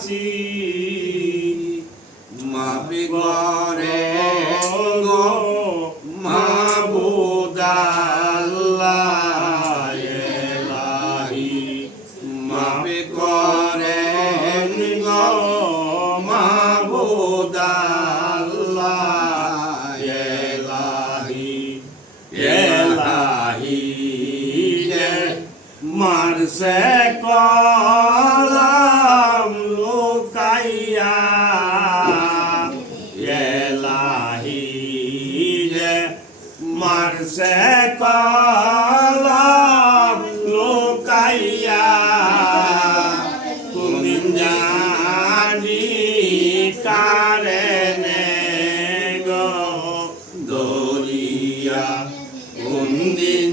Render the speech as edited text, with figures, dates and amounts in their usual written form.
আসি মাফি করে গো মাবুদ আল্লাহ এলাহি মাফি করে গো মাবুদ আল্লাহ এলাহি এলাহি মারসে কলম লুকাইয়া এলাহি রে মারসে কলম লুকাইয়া কোনদিন জানি কারণে গো দরিয়া কোনদিন